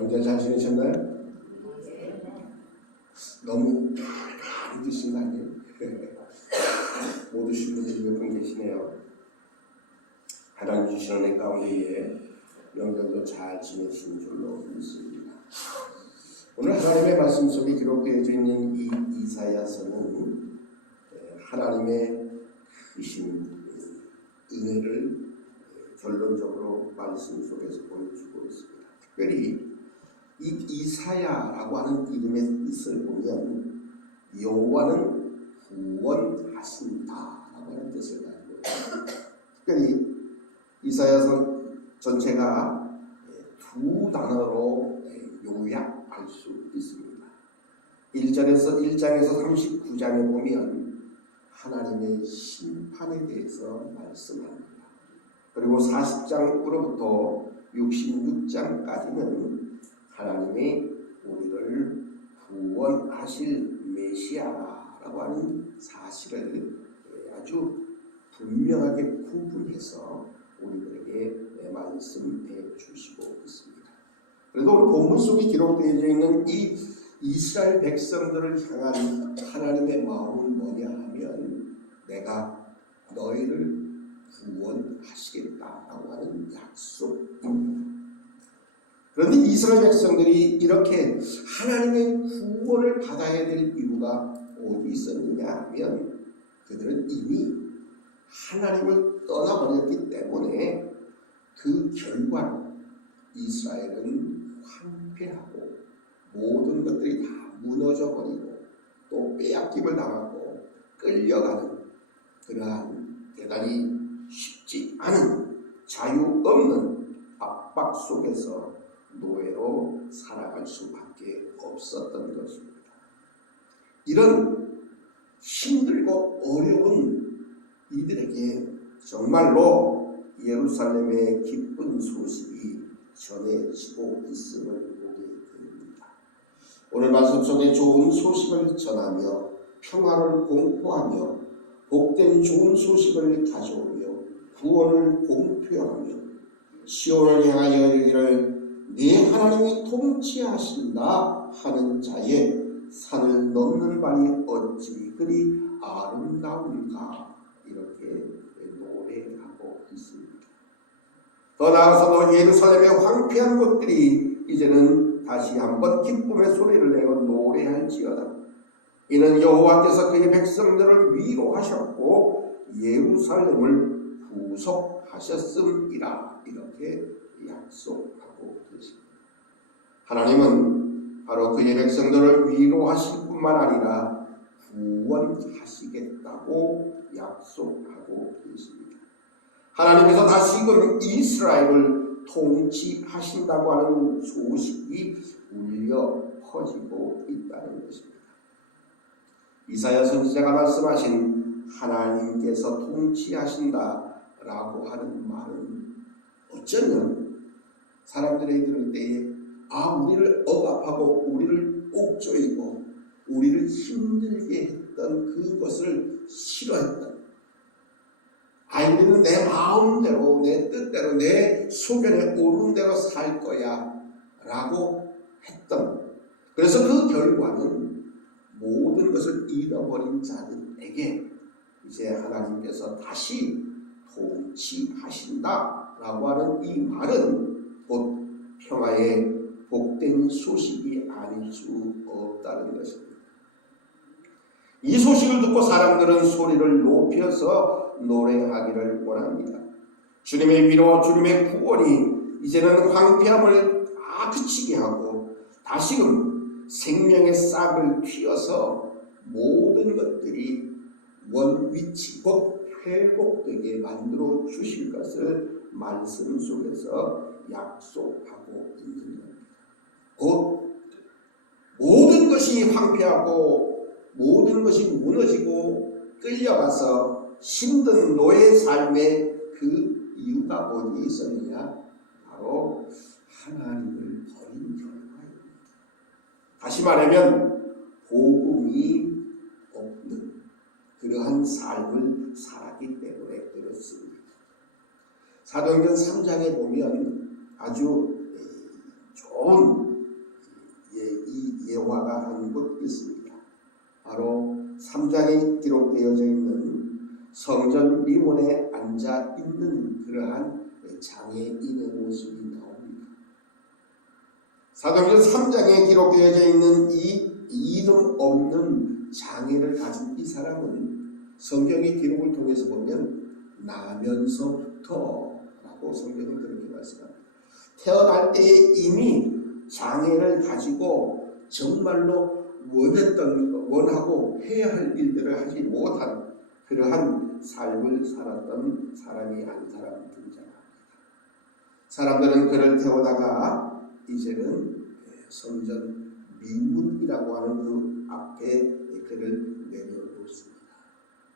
명절 잘 지내셨나요? 너무 많이 드신 거 아니에요? 못 드신 분들이 몇 분 계시네요. 하나님 주신 은혜 가운데에 명절도 잘 지내신 줄로 믿습니다. 오늘 하나님의 말씀 속에 기록되어져 있는 이 이사야서는 하나님의 크신 은혜를 결론적으로 말씀 속에서 보여주고 있습니다. 특별히 이 이사야라고 하는 이름의 뜻을 보면 여호와는 구원하신다라고 하는 뜻을 가지고 있습니다. 특별히 이사야서 전체가 두 단어로 요약할 수 있습니다. 1장에서 39장에 보면 하나님의 심판에 대해서 말씀합니다. 그리고 40장으로부터 66장까지는 하나님이 우리를 구원하실 메시아라고 하는 사실을 아주 분명하게 구분해서 우리들에게 말씀해 주시고 있습니다. 그래도 오늘 본문 속에 기록되어 있는 이 이스라엘 백성들을 향한 하나님의 마음은 뭐냐 하면 내가 너희를 구원하시겠다라고 하는 약속입니다. 그런데 이스라엘 백성들이 이렇게 하나님의 구원을 받아야 될 이유가 어디 있었느냐 하면 그들은 이미 하나님을 떠나버렸기 때문에 그 결과로 이스라엘은 황폐하고 모든 것들이 다 무너져버리고 또 빼앗김을 당하고 끌려가는 그러한 대단히 쉽지 않은 자유 없는 압박 속에서 노예로 살아갈 수밖에 없었던 것입니다. 이런 힘들고 어려운 이들에게 정말로 예루살렘의 기쁜 소식이 전해지고 있음을 보게 됩니다. 오늘 말씀 속에 좋은 소식을 전하며 평화를 공포하며 복된 좋은 소식을 가져오며 구원을 공표하며 시온을 향하여 이르기를 네 하나님이 통치하신다 하는 자의 산을 넘는 발이 어찌 그리 아름다운가 이렇게 노래하고 있습니다. 더 나아가서도 예루살렘의 황폐한 곳들이 이제는 다시 한번 기쁨의 소리를 내어 노래할지어다. 이는 여호와께서 그의 백성들을 위로하셨고 예루살렘을 구속하셨음이라 이렇게 약속하고 계십니다. 하나님은 바로 그의 백성들을 위로하실 뿐만 아니라 구원하시겠다고 약속하고 계십니다. 하나님께서 다시금 이스라엘을 통치하신다고 하는 소식이 울려 퍼지고 있다는 것입니다. 이사야 선지자가 말씀하신 하나님께서 통치하신다라고 하는 말은 어쩌면 사람들이 들을 때에 우리를 억압하고 우리를 옥조이고 우리를 힘들게 했던 그것을 싫어했던 우리는 내 마음대로 내 뜻대로 내 소견에 오른 대로 살 거야 라고 했던 그래서 그 결과는 모든 것을 잃어버린 자들에게 이제 하나님께서 다시 통치하신다라고 하는 이 말은 곧 평화의 복된 소식이 아닐 수 없다는 것입니다. 이 소식을 듣고 사람들은 소리를 높여서 노래하기를 원합니다. 주님의 위로 주님의 구원이 이제는 황폐함을 다 그치게 하고 다시금 생명의 싹을 틔어서 모든 것들이 원위치 곧 회복되게 만들어 주실 것을 말씀 속에서 약속하고 있는 겁니다. 곧 모든 것이 황폐하고 모든 것이 무너지고 끌려가서 힘든 노예 삶의 그 이유가 어디 있었느냐? 바로 하나님을 버린 결과입니다. 다시 말하면 복음이 없는 그러한 삶을 살았기 때문에 그렇습니다. 사도행전 3장에 보면 아주 좋은 이 예화가 한 곳 있습니다. 바로 3장에 기록되어져 있는 성전 미문에 앉아 있는 그러한 장애인의 모습이 나옵니다. 사도행전 3장에 기록되어져 있는 이 이름 없는 장애를 가진 이 사람은 성경의 기록을 통해서 보면 나면서부터 라고 성경은 그렇게 말씀합니다. 태어날 때에 이미 장애를 가지고 정말로 원하고 해야 할 일들을 하지 못한 그러한 삶을 살았던 사람이 한 사람 등장합니다. 사람들은 그를 태우다가 이제는 성전 미문이라고 하는 그 앞에 그를 내려놓습니다.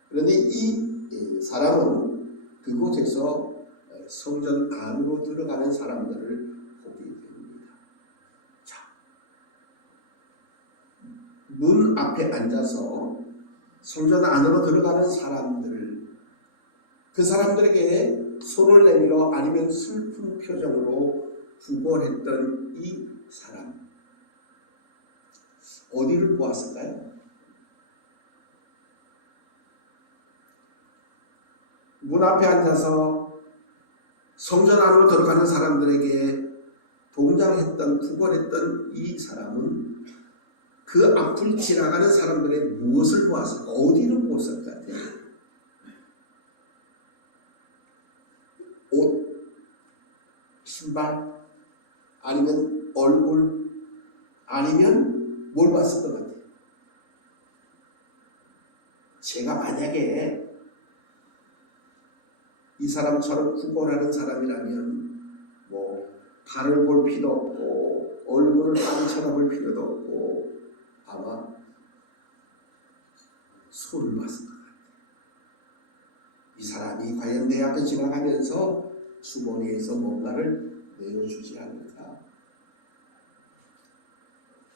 그런데 이 사람은 그곳에서 성전 안으로 들어가는 사람들을 보게 됩니다. 자, 문 앞에 앉아서 성전 안으로 들어가는 사람들, 그 사람들에게 손을 내밀어 아니면 슬픈 표정으로 구걸했던 이 사람, 어디를 보았을까요? 문 앞에 앉아서 성전 안으로 들어가는 사람들에게 동장했던, 구걸했던 이 사람은 그 앞을 지나가는 사람들의 무엇을 보았을까? 어디를 보았을까요? 옷, 신발, 아니면 얼굴, 아니면 뭘 봤을 것 같아요? 제가 만약에 이 사람처럼 구걸하는 사람이라면 뭐 발을 볼 필요 없고 얼굴을 많이 쳐다볼 필요도 없고 아마 손을 봤을 것 같아요. 이 사람이 과연 내 앞에 지나가면서 주머니에서 뭔가를 내어주지 않을까?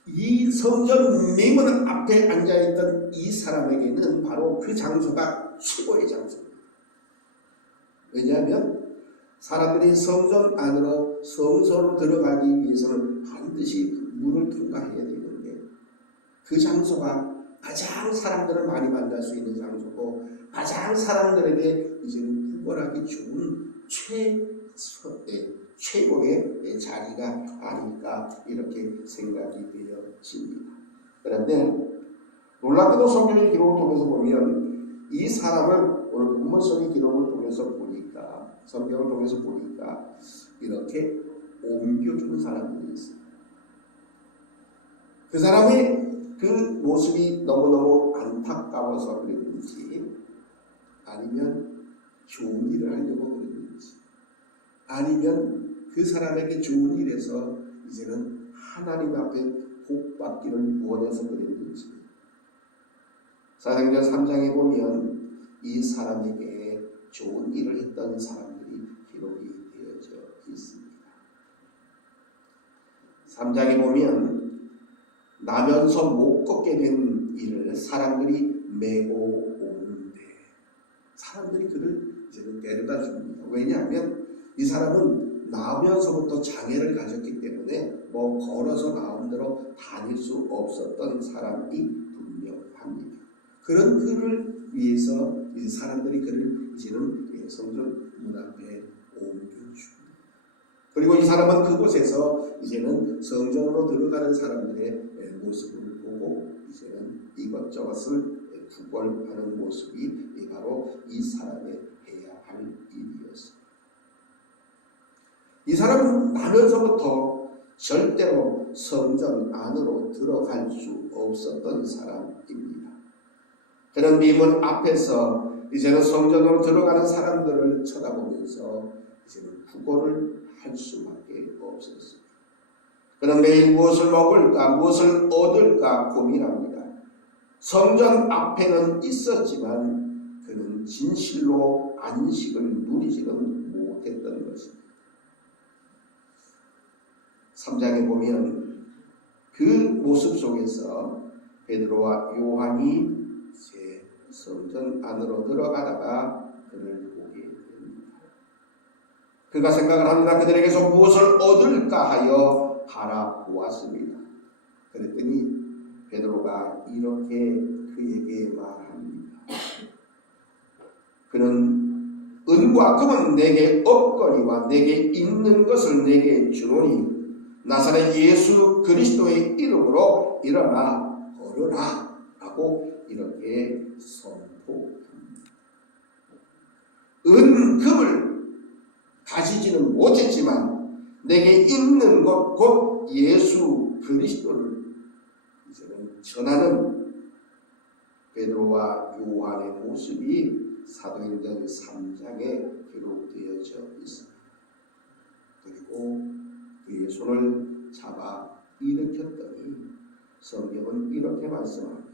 이 성전 미문 앞에 앉아있던 이 사람에게는 바로 그 장소가 최고의 장소입니다. 왜냐하면 사람들이 성전 안으로 성소로 들어가기 위해서는 반드시 문을 통과해야 되는데 그 장소가 가장 사람들을 많이 만날 수 있는 장소고 가장 사람들에게 이제는 구걸하기 좋은 최고의 자리가 아닐까 이렇게 생각이 되어집니다. 그런데 놀랍게도 성경의 기록을 통해서 보면 이 사람을 오늘 본문 속의 기록을 통해서 보니까 성경을 통해서 보니까 이렇게 옮겨주는 사람들이 있어요. 그 사람의 그 모습이 너무너무 안타까워서 그랬는지 아니면 좋은 일을 하려고 그랬는지 아니면 그 사람에게 좋은 일에서 이제는 하나님 앞에 복받기를 원해서 그랬는지 사도행전 3장에 보면 이 사람에게 좋은 일을 했던 사람들이 기록이 되어져 있습니다. 3장에 보면 나면서 못 걷게 된 일을 사람들이 메고 오는데 사람들이 그를 이제는 데려다 줍니다. 왜냐하면 이 사람은 나면서부터 장애를 가졌기 때문에 뭐 걸어서 마음대로 다닐 수 없었던 사람이 분명합니다. 그런 그를 위해서 이제 사람들이 그를 이제는 성전 문 앞에 옮겨줍니다. 그리고 이 사람은 그곳에서 이제는 성전으로 들어가는 사람들의 모습을 보고 이제는 이것저것을 구걸하는 모습이 바로 이 사람의 해야 할 일이었습니다. 이 사람은 나면서부터 절대로 성전 안으로 들어갈 수 없었던 사람입니다. 그런 미문 앞에서 이제는 성전으로 들어가는 사람들을 쳐다보면서 이제는 구걸을 할 수밖에 없었습니다. 그는 매일 무엇을 먹을까 무엇을 얻을까 고민합니다. 성전 앞에는 있었지만 그는 진실로 안식을 누리지는 못했던 것입니다. 3장에 보면 그 모습 속에서 베드로와 요한이 제 성전 안으로 들어가다가 그를 보게 됩니다. 그가 생각을 합니다. 그들에게서 무엇을 얻을까 하여 바라보았습니다. 그랬더니 베드로가 이렇게 그에게 말합니다. 그는 은과 금은 내게 없거니와 내게 있는 것을 내게 주노니 나사렛 예수 그리스도의 이름으로 일어나 걸으라 라고 이렇게 선포합니다. 은, 금을 가지지는 못했지만 내게 있는 것 곧 예수 그리스도를 이제는 전하는 베드로와 요한의 모습이 사도행전 3장에 기록되어져 있습니다. 그리고 그의 손을 잡아 일으켰더니 성경은 이렇게 말씀합니다.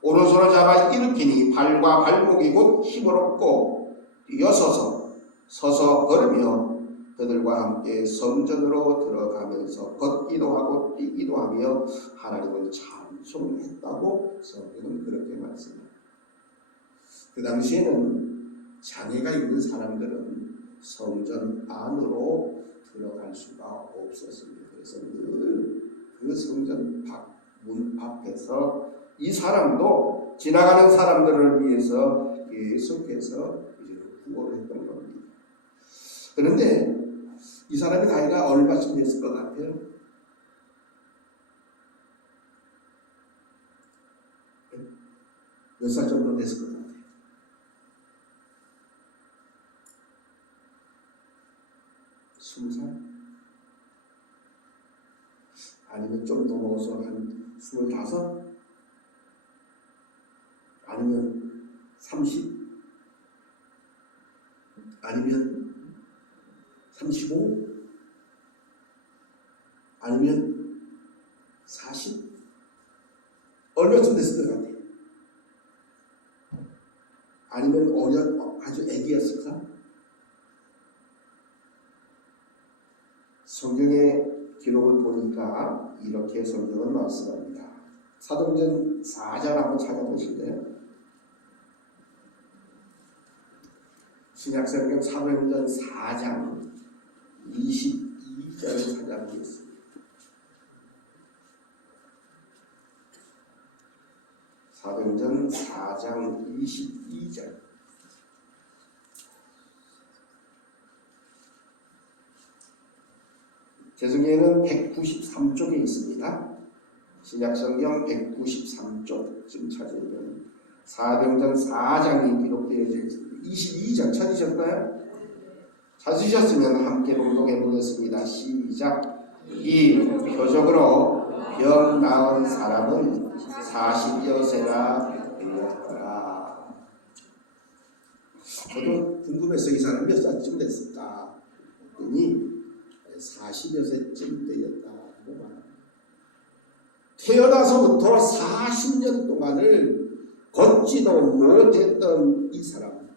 오른손을 잡아 일으키니 발과 발목이 곧 힘을 얻고 뛰어서서 서서 걸으며 그들과 함께 성전으로 들어가면서 걷기도 하고 뛰기도 하며 하나님을 찬송했다고 성경은 그렇게 말씀합니다. 그 당시에는 장애가 있는 사람들은 성전 안으로 들어갈 수가 없었습니다. 그래서 늘 그 성전 문 앞에서 이 사람도 지나가는 사람들을 위해서 계속해서 구호를 했던 겁니다. 그런데 이 사람의 나이가 얼마쯤 됐을 것 같아요? 몇 살 정도 됐을 것 같아요? 20살? 아니면 좀 더 먹어서 한 25? 아니면 30? 아니면 35? 아니면 40? 얼마쯤 됐을 것 같아요? 아니면 아주 애기였을까? 성경의 기록을 보니까 이렇게 성경은 말씀합니다. 사도행전 4장 한번 찾아보실래요? 신약성경 사도행전 4장 22절을 찾아보겠습니다. 사도행전 4장 22절. 죄송해는 193쪽에 있습니다. 신약성경 193쪽쯤 찾으면 사도행전 4장이 기록되어 있습니다. 22장 찾으셨나요? 찾으셨으면 함께 봉독해 보겠습니다. 시작. 이 표적으로 병 나은 사람은 40여세나 되었더라. 저도 궁금해서 이 사람 몇 살쯤 됐을까 했더니 40여세쯤 되었다고 말합니다. 태어나서부터 40년 동안을 걷지도 못했던 이 사람,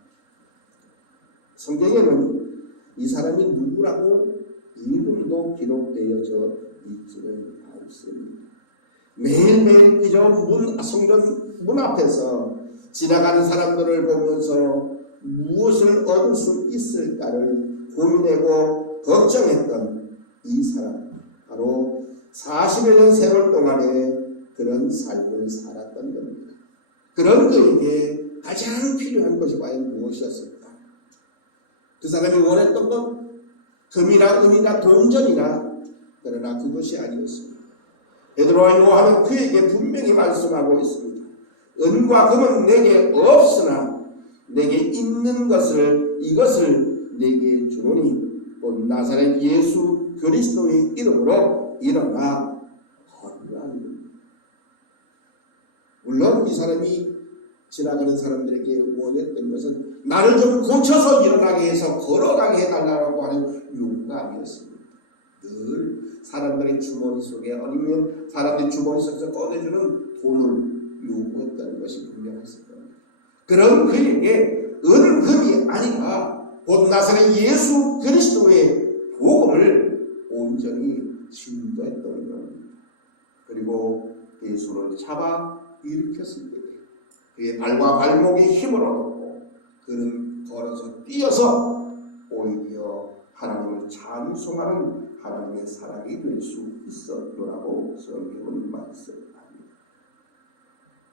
성경에는 이 사람이 누구라고 이름도 기록되어져 있지는 않습니다. 매일매일 그저 성전 문 앞에서 지나가는 사람들을 보면서 무엇을 얻을 수 있을까를 고민하고 걱정했던 이 사람, 바로 40여 년 세월 동안의 그런 삶을 살았던 겁니다. 그런 그에게 가장 필요한 것이 과연 무엇이었을까? 그 사람이 원했던 건 금이나 은이나 동전이나, 그러나 그것이 아니었습니다. 베드로와 요한은 그에게 분명히 말씀하고 있습니다. 은과 금은 내게 없으나 내게 있는 이것을 내게 주노니 곧 나사렛 예수 그리스도의 이름으로 일어나 걸으라. 물론 이 사람이 지나가는 사람들에게 원했던 것은 나를 좀 고쳐서 일어나게 해서 걸어가게 해달라고 하는 요구가 아니었습니다. 늘 사람들의 주머니 속에, 아니면 사람들의 주머니 속에서 꺼내주는 돈을 요구했다는 것이 분명했을 겁니다. 그런 그에게 은금이 아니라 곧 나사렛 예수 그리스도의 복음을 온전히 증거했던 겁니다. 그리고 예수를 잡아 일으켰을 때 그의 발과 발목에 힘을 얻었고 그는 걸어서 뛰어서 오히려 하나님을 찬송하는 하나님의 사랑이 될 수 있었노라고 성경은 말씀합니다.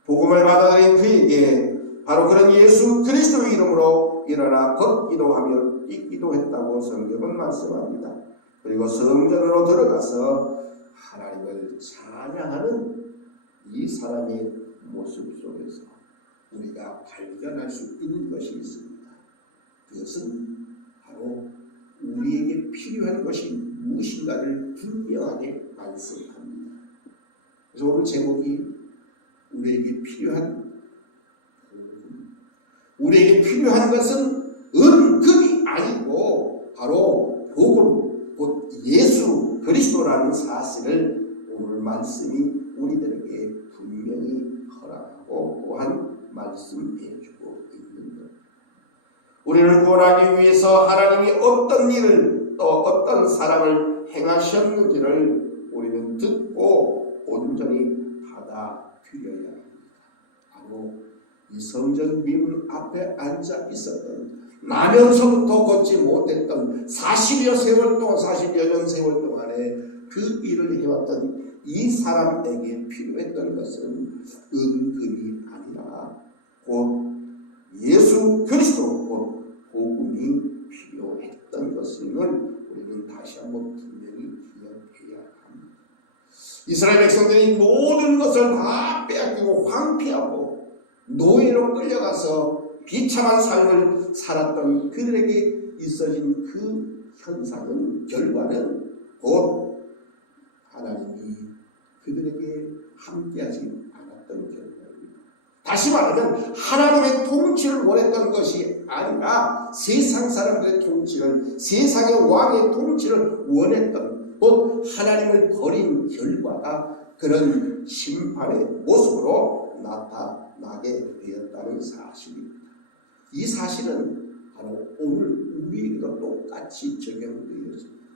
복음을 받아들인 그에게 바로 그런 예수 그리스도의 이름으로 일어나 걷기도 하며 뛰기도 했다고 성경은 말씀합니다. 그리고 성전으로 들어가서 하나님을 찬양하는 이 사람의 모습 속에서 우리가 발견할 수 있는 것이 있습니다. 그것은 바로 우리에게 필요한 것이 무엇인가를 분명하게 말씀합니다. 그래서 오늘 제목이 우리에게 필요한 복음. 우리에게 필요한 것은 은금이 아니고 바로 복음, 곧 예수 그리스도라는 사실을 오늘 말씀이 우리들에게 분명히 허락하고 또한 말씀해주고 있는 것. 우리를 구원하기 위해서 하나님이 어떤 일을 또 어떤 사람을 행하셨는지를 우리는 듣고 온전히 받아들여야 합니다. 바로 이 성전 미문 앞에 앉아 있었던 나면서부터 걷지 못했던 40여 년 세월 동안에 그 일을 해왔던 이 사람에게 필요했던 것은 은금이 아니라 곧 예수 그리스도 곧 복음이 필요했던 것을 우리는 다시 한번 분명히 기억해야 합니다. 이스라엘 백성들이 모든 것을 다 빼앗기고 황폐하고 노예로 끌려가서 비참한 삶을 살았던 그들에게 있어진 그 현상은 결과는 곧 하나님이 그들에게 함께하지 않았던 결과입니다. 다시 말하면 하나님의 통치를 원했던 것이 아니라 세상 사람들의 통치를, 세상의 왕의 통치를 원했던 곧 하나님을 버린 결과가 그런 심판의 모습으로 나타나게 되었다는 사실입니다. 이 사실은 바로 오늘 우리에게도 똑같이 적용되어 있습니다.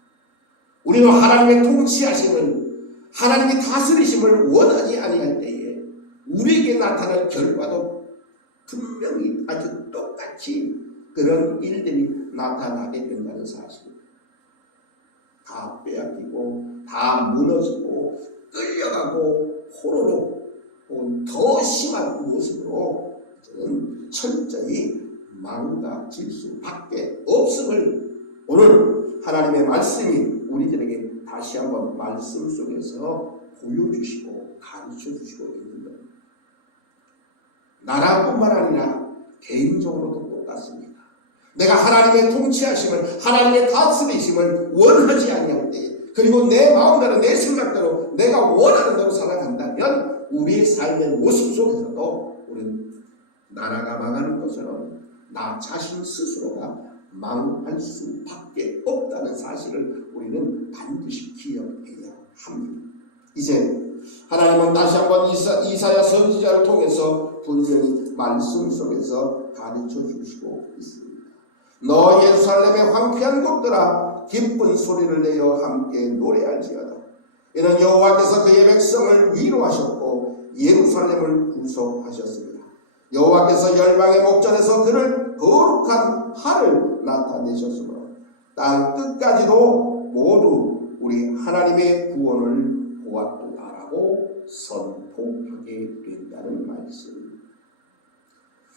우리도 하나님의 통치하심을, 하나님의 다스리심을 원하지 아니할 때에 우리에게 나타날 결과도 분명히 아주 똑같이 그런 일들이 나타나게 된다는 사실입니다. 다 빼앗기고 다 무너지고 끌려가고 호로록 더 심한 모습으로 저는 철저히 망가질 수밖에 없음을 오늘 하나님의 말씀이 우리들에게 다시 한번 말씀 속에서 보여주시고 가르쳐주시고 있는 겁니다. 나라뿐만 아니라 개인적으로도 똑같습니다. 내가 하나님의 통치하심을, 하나님의 다스리심을 원하지 아니할 때, 그리고 내 마음대로 내 생각대로 내가 원하는 대로 살아간다면 우리의 삶의 모습 속에서도 우리는 나라가 망하는 것처럼 나 자신 스스로가 망할 수밖에 없다는 사실을 우리는 반드시 기억해야 합니다. 이제 하나님은 다시 한번 이사야 선지자를 통해서 분명히 말씀 속에서 가르쳐 주시고 있습니다. 너 예루살렘의 황폐한 곳들아 기쁜 소리를 내어 함께 노래할지어다. 이는 여호와께서 그의 백성을 위로하셨고 예루살렘을 구속하셨습니다. 여호와께서 열방의 목전에서 그를 거룩한 하를 나타내셨으므로 땅 끝까지도 모두 우리 하나님의 구원을 보았도다라고 선포하게 된다는 말씀입니다.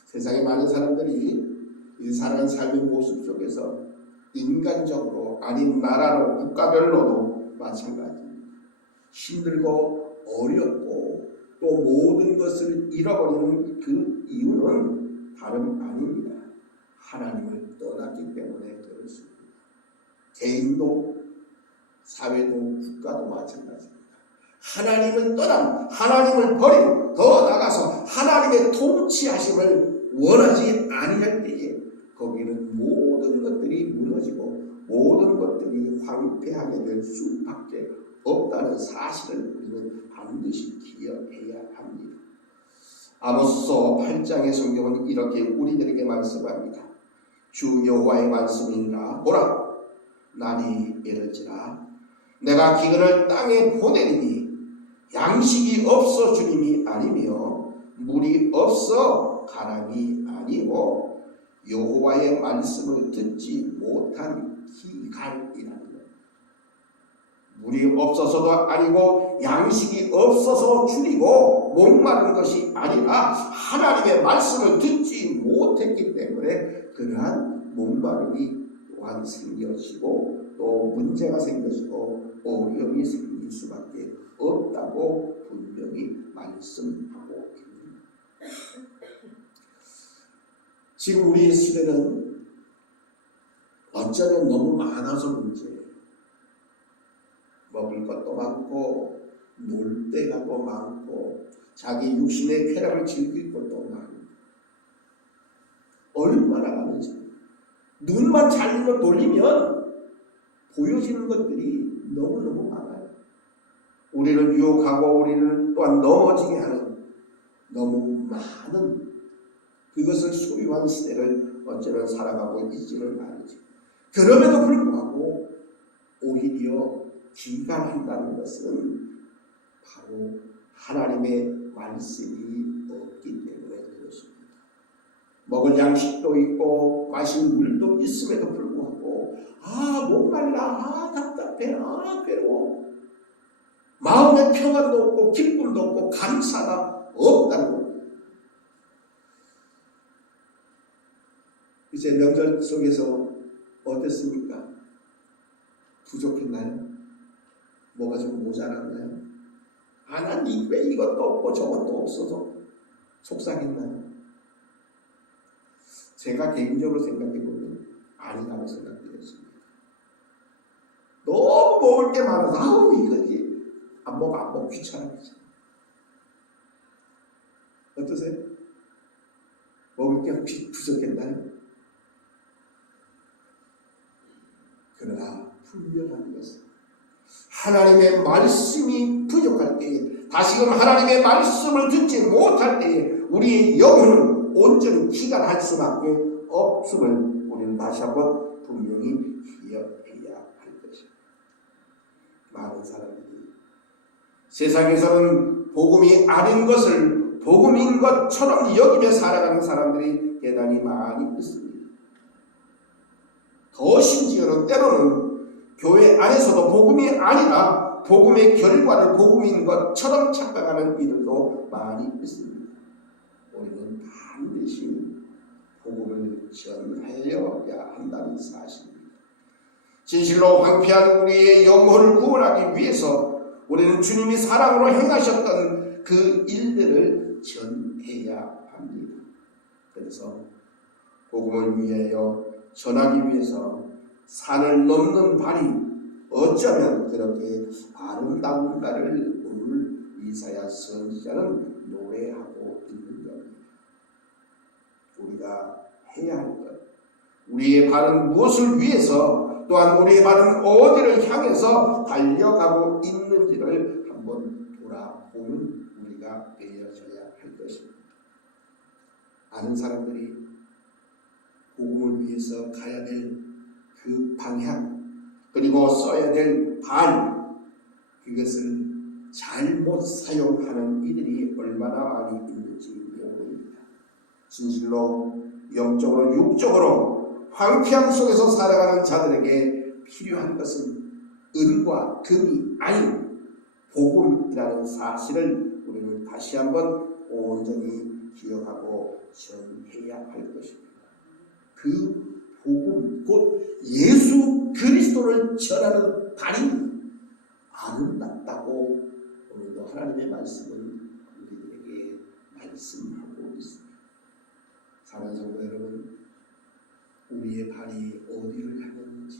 세상에 많은 사람들이 이 살아가는 삶의 모습 속에서 인간적으로 아닌 나라로 국가별로도 마찬가지입니다. 힘들고 어렵고 또 모든 것을 잃어버리는 그 이유는 다름 아닙니다. 하나님을 떠났기 때문에 그렇습니다. 개인도 사회도 국가도 마찬가지입니다. 하나님을 떠난, 하나님을 버리고 더 나아가서 하나님의 통치하심을 원하지 아니할 때에 거기는 모든 것들이 무너지고 모든 것들이 황폐하게 될 수밖에 없다는 사실을 우리는 반드시 기억해야 합니다. 아모스서 8장의 성경은 이렇게 우리들에게 말씀합니다. 주 여호와의 말씀이니라. 보라, 날이 이르지라. 내가 기근을 땅에 보내리니 양식이 없어 주님이 아니며 물이 없어 가람이 아니고 여호와의 말씀을 듣지 못한 기간이라는 것. 물이 없어서도 아니고 양식이 없어서 줄이고 목마른 것이 아니라 하나님의 말씀을 듣지 못했기 때문에 그러한 목마름이 또한 생겨지고 또 문제가 생겨지고 어려움이 생길 수밖에 없다고 분명히 말씀하고 있습니다. 지금 우리의 시대는 어쩌면 너무 많아서 문제예요. 먹을 것도 많고 놀 데가 또 많고 자기 육신의 쾌락을 즐길 것도 많고 얼마나 많은지 눈만 잘 돌리면 보여지는 것들이 너무너무 많아요. 우리를 유혹하고 우리를 또한 넘어지게 하는 너무 많은 그것을 소유한 시대를 어쩌면 살아가고 있지는 않지. 그럼에도 불구하고 오히려 기간한다는 것은 바로 하나님의 말씀이 없기 때문에 그렇습니다. 먹을 양식도 있고 마실 물도 있음에도 불구하고 목말라, 답답해, 괴로워, 마음의 평안도 없고 기쁨도 없고 감사가 없다는 겁니다. 이제 명절 속에서 어땠습니까? 부족했나요? 뭐가 좀 모자랐나요? 하나님 왜 이것도 없고 저것도 없어서 속상했나요? 제가 개인적으로 생각해보면 아니라고 생각되었습니다. 너무 먹을 게 많아서 이거지 안 먹어 귀찮아. 어떠세요? 먹을 게 혹시 부족했나요? 그러나 분명한 것은 하나님의 말씀이 부족할 때에 다시금 하나님의 말씀을 듣지 못할 때에 우리의 영혼은 온전히 기간할 수밖에 없음을 우리는 다시 한번 분명히 기억해야 할 것입니다. 많은 사람들이 세상에서는 복음이 아닌 것을 복음인 것처럼 여기며 살아가는 사람들이 대단히 많이 있습니다. 더 심지어는 때로는 교회 안에서도 복음이 아니라 복음의 결과를 복음인 것처럼 착각하는 이들도 많이 있습니다. 우리는 반드시 복음을 전해야 한다는 사실입니다. 진실로 황폐한 우리의 영혼을 구원하기 위해서 우리는 주님이 사랑으로 행하셨던 그 일들을 전해야 합니다. 그래서 복음을 위하여 전하기 위해서 산을 넘는 발이 어쩌면 그렇게 아름다운가를 오늘 이사야 선지자는 노래하고 있는 겁니다. 우리가 해야 할 것, 우리의 발은 무엇을 위해서 또한 우리의 발은 어디를 향해서 달려가고 있는지를 한번 돌아보는 우리가 되어져야 할 것입니다. 많은 사람들이 복음을 위해서 가야 될 그 방향 그리고 써야 될 발 그것을 잘못 사용하는 이들이 얼마나 많이 있는지 모릅니다. 진실로 영적으로 육적으로 황폐함 속에서 살아가는 자들에게 필요한 것은 은과 금이 아닌 복음이라는 사실을 우리는 다시 한번 온전히 기억하고 전해야 할 것입니다. 그 복음 곧 예수 그리스도를 전하는 발이 아름답다고 오늘도 하나님의 말씀을 우리들에게 말씀하고 있습니다. 사랑하는 성도 여러분, 우리의 발이 어디를 향했는지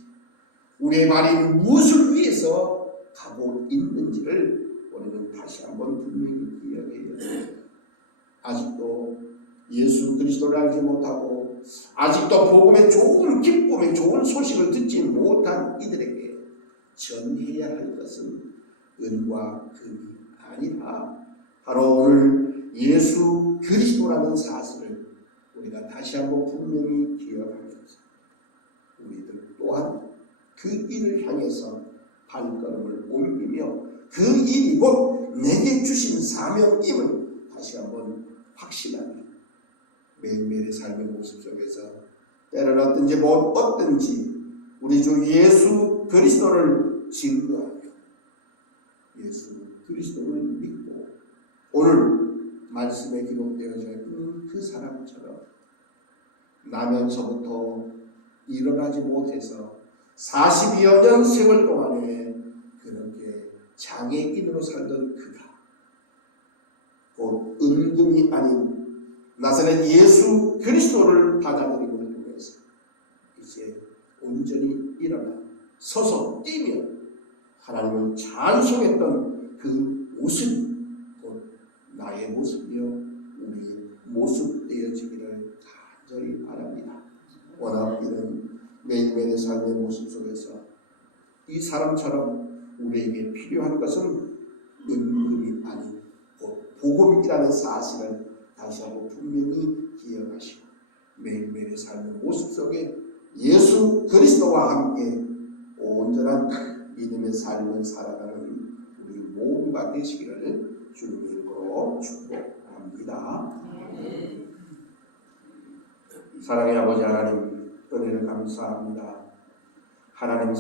우리의 발이 무엇을 위해서 가고 있는지를 우리는 다시 한번 분명히 기억해야 됩니다. 아직도 예수 그리스도를 알지 못하고 아직도 복음의 좋은 기쁨의 좋은 소식을 듣지 못한 이들에게 전해야 할 것은 은과 금이 아니라 바로 오늘 예수 그리스도라는 사실을 우리가 다시 한번 분명히 기억하면서 우리들 또한 그 일을 향해서 발걸음을 옮기며 그 일이 곧 내게 주신 사명임을 다시 한번 확신하며 매일매일의 삶의 모습 속에서 때는 어떤지 못 어떤지 우리 주 예수 그리스도를 증거하며 예수 그리스도를 믿고 오늘 말씀에 기록되어져 있는 그 사람처럼 나면서부터 일어나지 못해서 40여 년 세월 동안에 그렇게 장애인으로 살던 그가 곧 은금이 아닌 나사렛 예수 그리스도를 받아들임을 통해서 이제 온전히 일어나 서서 뛰며 하나님을 찬송했던 그 모습이 곧 나의 모습이요 우리의 모습 되어지기를 간절히 바랍니다. 워낙 이런 매일매일의 삶의 모습 속에서 이 사람처럼 우리에게 필요한 것은 은금이 아닌 곧 복음이라는 사실을 다시 한번 분명히 기억하시고 매일매일의 삶의 모습 속에 예수 그리스도와 함께 온전한 믿음의 삶을 살아가는 우리 모두가 되시기를 주님의 이름으로 축복합니다. 사랑의 아버지 하나님, 은혜를 감사합니다. 하나님